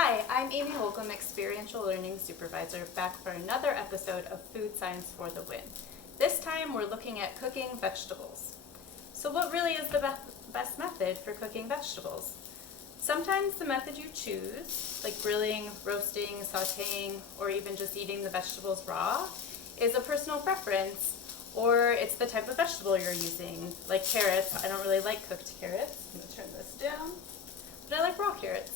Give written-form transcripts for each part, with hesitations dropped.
Hi, I'm Amy Holcomb, Experiential Learning Supervisor, back for another episode of Food Science for the Win. This time we're looking at cooking vegetables. So what really is the best method for cooking vegetables? Sometimes the method you choose, like grilling, roasting, sauteing, or even just eating the vegetables raw, is a personal preference, or it's the type of vegetable you're using, like carrots. I don't really like cooked carrots. I'm going to turn this down, but I like raw carrots.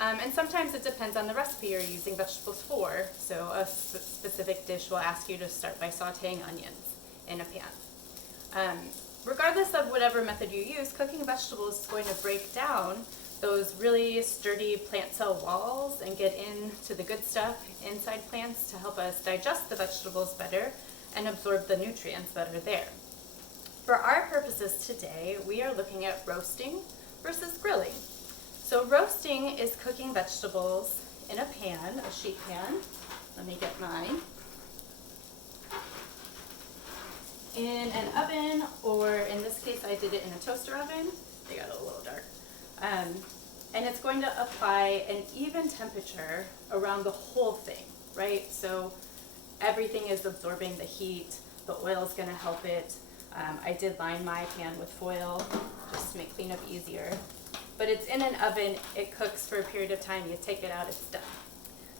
And sometimes it depends on the recipe you're using vegetables for. So a specific dish will ask you to start by sauteing onions in a pan. Regardless of whatever method you use, cooking vegetables is going to break down those really sturdy plant cell walls and get into the good stuff inside plants to help us digest the vegetables better and absorb the nutrients that are there. For our purposes today, we are looking at roasting versus grilling. So roasting is cooking vegetables in a pan, a sheet pan. Let me get mine. In an oven, or in this case I did it in a toaster oven. They got a little dark. And it's going to apply an even temperature around the whole thing, right? So everything is absorbing the heat. The oil is going to help it. I did line my pan with foil just to make cleanup easier. But it's in an oven, it cooks for a period of time, you take it out, it's done.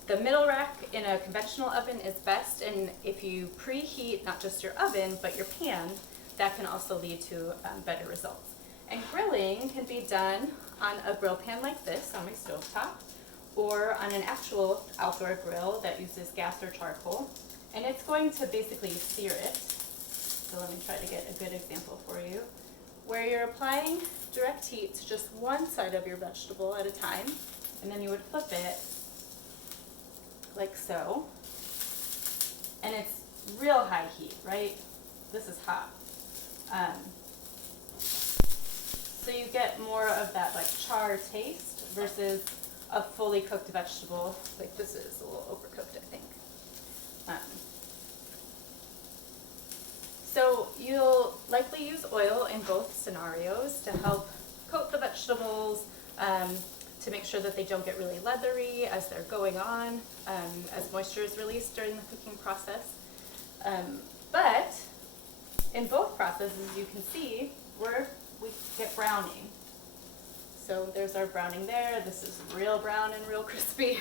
The middle rack in a conventional oven is best, and if you preheat not just your oven, but your pan, that can also lead to better results. And grilling can be done on a grill pan like this, on my stovetop, or on an actual outdoor grill that uses gas or charcoal. And it's going to basically sear it. So let me try to get a good example for you. Where you're applying direct heat to just one side of your vegetable at a time, and then you would flip it like so. And it's real high heat, right? This is hot. So you get more of that like char taste versus a fully cooked vegetable. Like this is a little overcooked, I think. So you'll likely use oil in both scenarios to help coat the vegetables, to make sure that they don't get really leathery as they're going on, as moisture is released during the cooking process. But in both processes, you can see where we get browning. So there's our browning there. This is real brown and real crispy.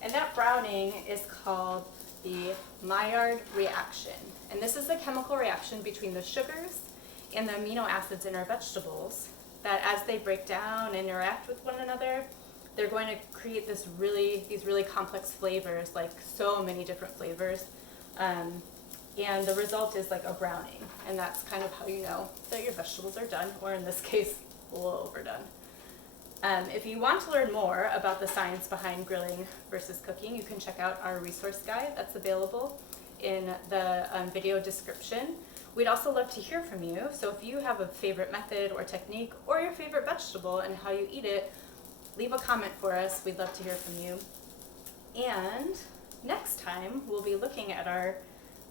And that browning is called the Maillard reaction. And this is a chemical reaction between the sugars and the amino acids in our vegetables that as they break down and interact with one another, they're going to create these really complex flavors, like so many different flavors. And the result is like a browning. And that's kind of how you know that your vegetables are done, or in this case, a little overdone. If you want to learn more about the science behind grilling versus cooking, you can check out our resource guide that's available in the video description. We'd also love to hear from you, so if you have a favorite method or technique or your favorite vegetable and how you eat it, leave a comment for us. We'd love to hear from you. And next time, we'll be looking at our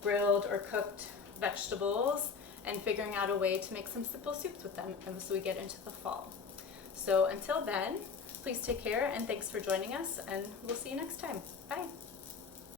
grilled or cooked vegetables and figuring out a way to make some simple soups with them as we get into the fall. So until then, please take care and thanks for joining us, and we'll see you next time. Bye.